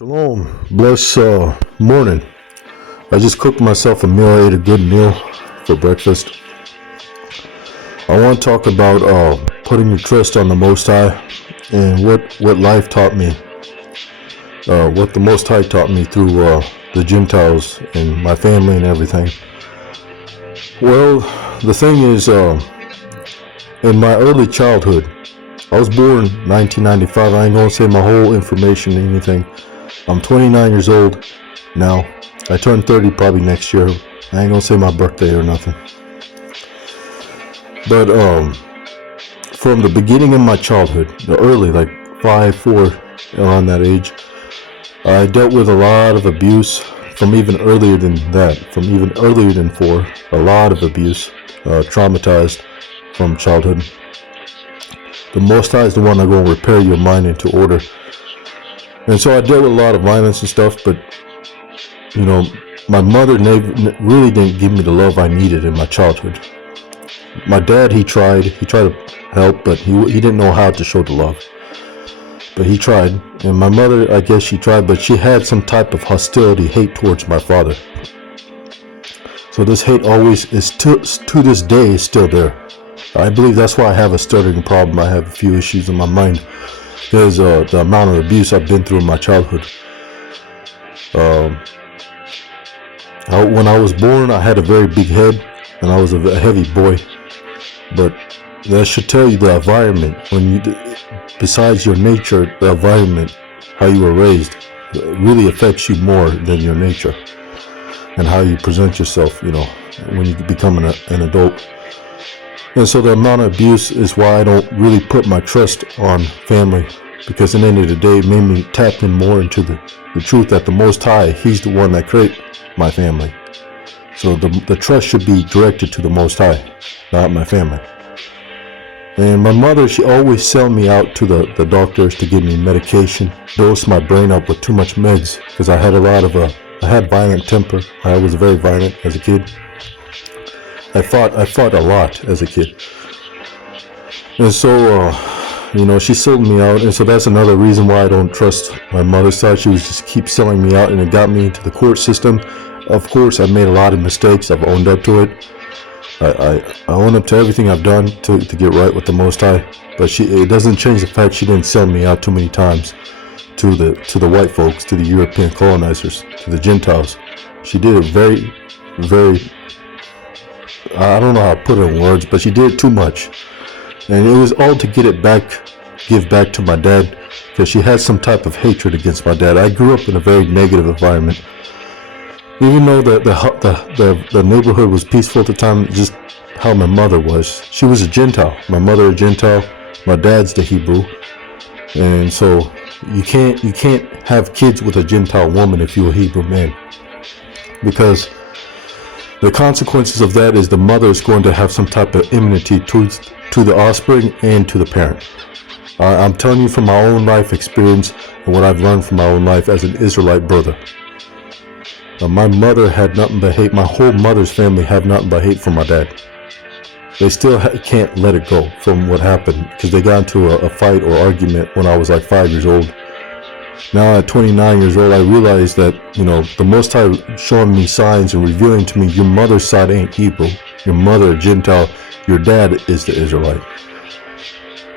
Shalom, bless morning. I just cooked myself a meal. I ate a good meal for breakfast. I want to talk about putting your trust on the Most High and what life taught me, what the Most High taught me through the Gentiles and my family and everything. Well, the thing is, in my early childhood, I was born 1995. I ain't gonna say my whole information or anything. I'm 29 years old now. I turn 30 probably next year. I ain't gonna say my birthday or nothing. But from the beginning of my childhood, the early, like 5, 4, around that age, I dealt with a lot of abuse from even earlier than that, from even earlier than 4, a lot of abuse, traumatized from childhood. The Most High is the one that's going to repair your mind into order. And so I dealt with a lot of violence and stuff, but, you know, my mother really didn't give me the love I needed in my childhood. My dad, he tried to help, but he didn't know how to show the love. But he tried. And my mother, I guess she tried, but she had some type of hostility, hate towards my father. So this hate always is, to this day, is still there. I believe that's why I have a stuttering problem. I have a few issues in my mind. Because the amount of abuse I've been through in my childhood. When I was born, I had a very big head, and I was a heavy boy. But that should tell you the environment. Besides your nature, the environment, how you were raised, really affects you more than your nature, and how you present yourself. When you become an adult. And so the amount of abuse is why I don't really put my trust on family, because at the end of the day, it made me tap in more into the truth that the Most High, He's the one that created my family. So the trust should be directed to the Most High, not my family. And my mother, she always sent me out to the doctors to give me medication, dose my brain up with too much meds, because I had I had violent temper. I was very violent as a kid. I fought a lot as a kid. And so, she sold me out. And so that's another reason why I don't trust my mother's side. She was just keep selling me out, and it got me into the court system. Of course, I made a lot of mistakes. I've owned up to it. I own up to everything I've done to get right with the Most High. But it doesn't change the fact she didn't sell me out too many times to the white folks, to the European colonizers, to the Gentiles. She did it very, very, I don't know how to put it in words, but she did too much. And it was all to give back to my dad, because she had some type of hatred against my dad. I grew up in a very negative environment. Even though the neighborhood was peaceful at the time, just how my mother was. She was a Gentile. My mother a Gentile. My dad's the Hebrew. And so you can't have kids with a Gentile woman if you're a Hebrew man, because the consequences of that is the mother is going to have some type of enmity to the offspring and to the parent. I'm telling you from my own life experience and what I've learned from my own life as an Israelite brother. My mother had nothing but hate. My whole mother's family have nothing but hate for my dad. They still can't let it go from what happened, because they got into a fight or argument when I was like 5 years old. Now at 29 years old, I realized that, the Most High showing me signs and revealing to me, your mother's side ain't Hebrew. Your mother, a Gentile. Your dad is the Israelite.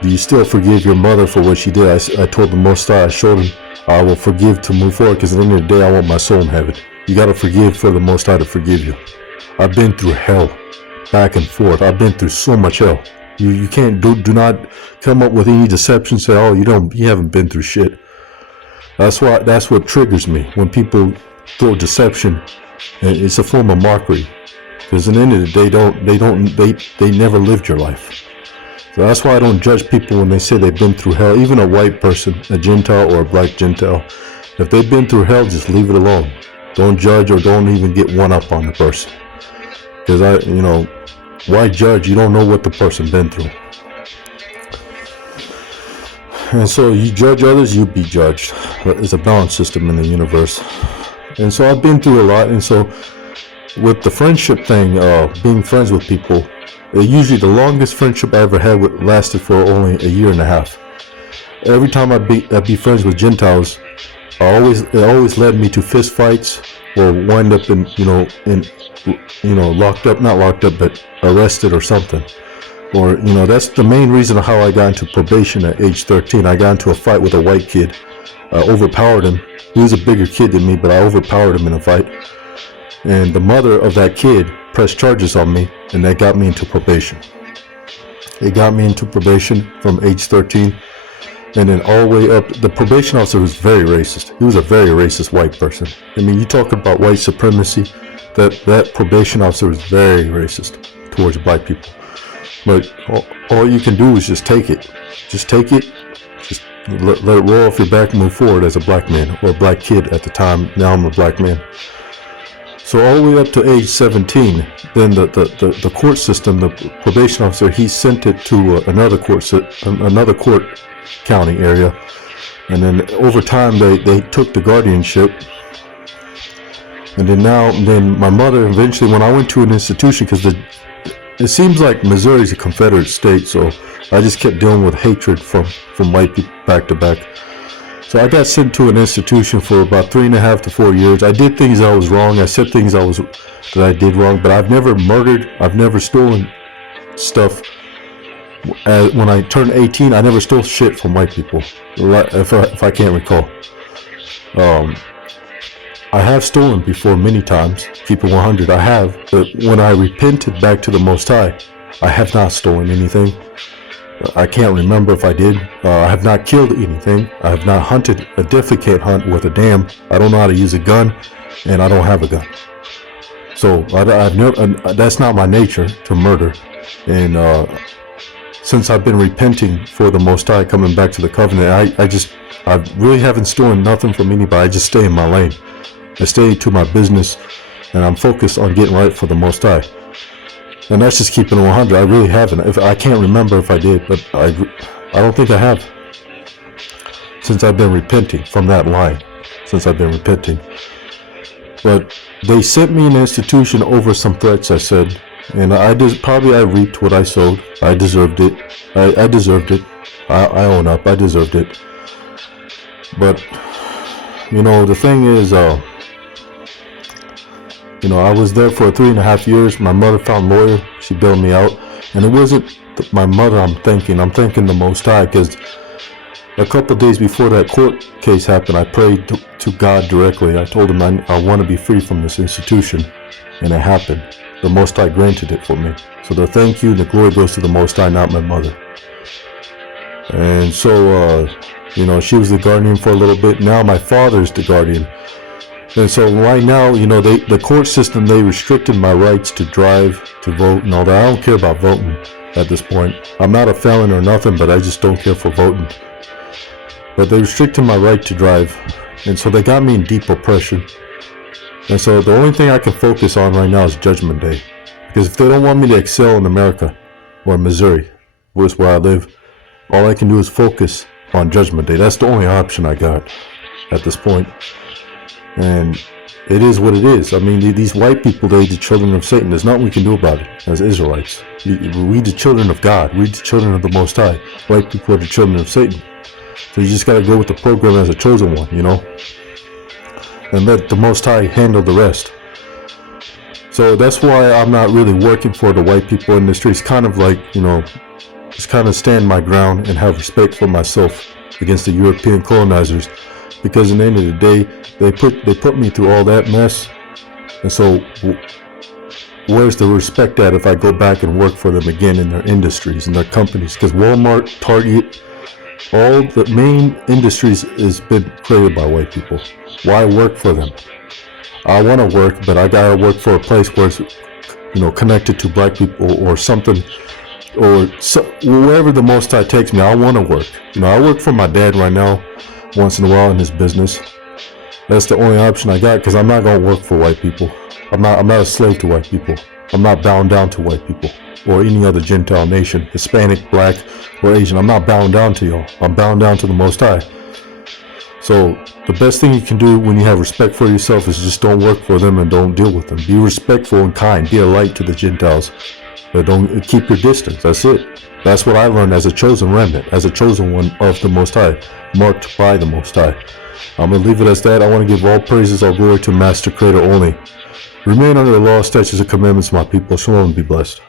Do you still forgive your mother for what she did? I told the Most High, I showed him, I will forgive to move forward, because at the end of the day, I want my soul in heaven. You got to forgive for the Most High to forgive you. I've been through hell, back and forth. I've been through so much hell. You can't do not come up with any deception. Say, oh, you haven't been through shit. That's what triggers me when people throw deception. And it's a form of mockery, because at the end of the day, they never lived your life. So that's why I don't judge people when they say they've been through hell. Even a white person, a Gentile or a black Gentile, if they've been through hell, just leave it alone. Don't judge, or don't even get one up on the person. Because why judge? You don't know what the person been through. And so you judge others, you be judged. It's a balanced system in the universe. And so I've been through a lot. And so with the friendship thing, being friends with people, usually the longest friendship I ever had lasted for only a year and a half. Every time I'd be friends with Gentiles, it always led me to fist fights or wind up in locked up, not locked up, but arrested or something. Or that's the main reason how I got into probation at age 13. I got into a fight with a white kid. I overpowered him. He was a bigger kid than me, but I overpowered him in a fight. And the mother of that kid pressed charges on me, and that got me into probation. It got me into probation from age 13, and then all the way up. The probation officer was very racist. He was a very racist white person. I mean, you talk about white supremacy, that probation officer was very racist towards black people. But all you can do is just take it. Just take it. Just let it roll off your back and move forward as a black man, or a black kid at the time. Now I'm a black man. So all the way up to age 17, then the court system, the probation officer, he sent it to another court county area, and then over time they took the guardianship, and then my mother eventually, when I went to an institution, because it seems like Missouri's a Confederate state, so I just kept dealing with hatred from white people back to back. So I got sent to an institution for about 3.5 to 4 years. I did things I was wrong. I said things that I did wrong, but I've never murdered. I've never stolen stuff. When I turned 18, I never stole shit from white people, if I can't recall. I have stolen before many times. Keep it 100. I have, but when I repented back to the Most High, I have not stolen anything. I can't remember if I did. I have not killed anything. I have not hunted. I definitely can't hunt with a dam. I don't know how to use a gun, and I don't have a gun. So I've never. That's not my nature to murder. And since I've been repenting for the Most High, coming back to the covenant, I really haven't stolen nothing from anybody. I just stay in my lane. I stay to my business, and I'm focused on getting right for the Most High. And that's just keeping it 100. I really haven't. I can't remember if I did, but I don't think I have. Since I've been repenting from that lie. Since I've been repenting. But they sent me in an institution over some threats I said. And I reaped what I sowed. I deserved it. I deserved it. I own up. I deserved it. But, the thing is, I was there for 3.5 years. My mother found a lawyer. She bailed me out. And it wasn't my mother I'm thanking the Most High, because a couple of days before that court case happened, I prayed to God directly. I told him I want to be free from this institution. And it happened. The Most High granted it for me. So the thank you and the glory goes to the Most High, not my mother. And so, she was the guardian for a little bit. Now my father's the guardian. And so right now, the court system, they restricted my rights to drive, to vote, and all that. I don't care about voting at this point. I'm not a felon or nothing, but I just don't care for voting. But they restricted my right to drive, and so they got me in deep oppression. And so the only thing I can focus on right now is Judgment Day. Because if they don't want me to excel in America, or Missouri, which is where I live, all I can do is focus on Judgment Day. That's the only option I got at this point. And it is what it is. I mean, these white people, they're the children of Satan. There's nothing we can do about it as Israelites. We the children of God. We the children of the Most High. White people are the children of Satan. So you just got to go with the program as a chosen one, and let the Most High handle the rest. So that's why I'm not really working for the white people in the streets. Kind of like, just kind of stand my ground and have respect for myself against the European colonizers. Because in the end of the day, they put me through all that mess, and so where's the respect at if I go back and work for them again in their industries and their companies? Because Walmart, Target, all the main industries has been created by white people. Why work for them? I want to work, but I gotta work for a place where it's connected to black people or something, or wherever the Most High takes me. I want to work. I work for my dad right now. Once in a while in his business. That's the only option I got, because I'm not gonna work for white people. I'm not a slave to white people. I'm not bound down to white people or any other Gentile nation, Hispanic, black, or Asian. I'm not bound down to y'all. I'm bound down to the Most High. So the best thing you can do when you have respect for yourself is just don't work for them and don't deal with them. Be respectful and kind. Be a light to the Gentiles. Don't keep your distance. That's it. That's what I learned as a chosen remnant, as a chosen one of the Most High, marked by the Most High. I'm going to leave it as that. I want to give all praises, all glory to Master Creator only. Remain under the law, statutes, and commandments, my people. Shalom and be blessed.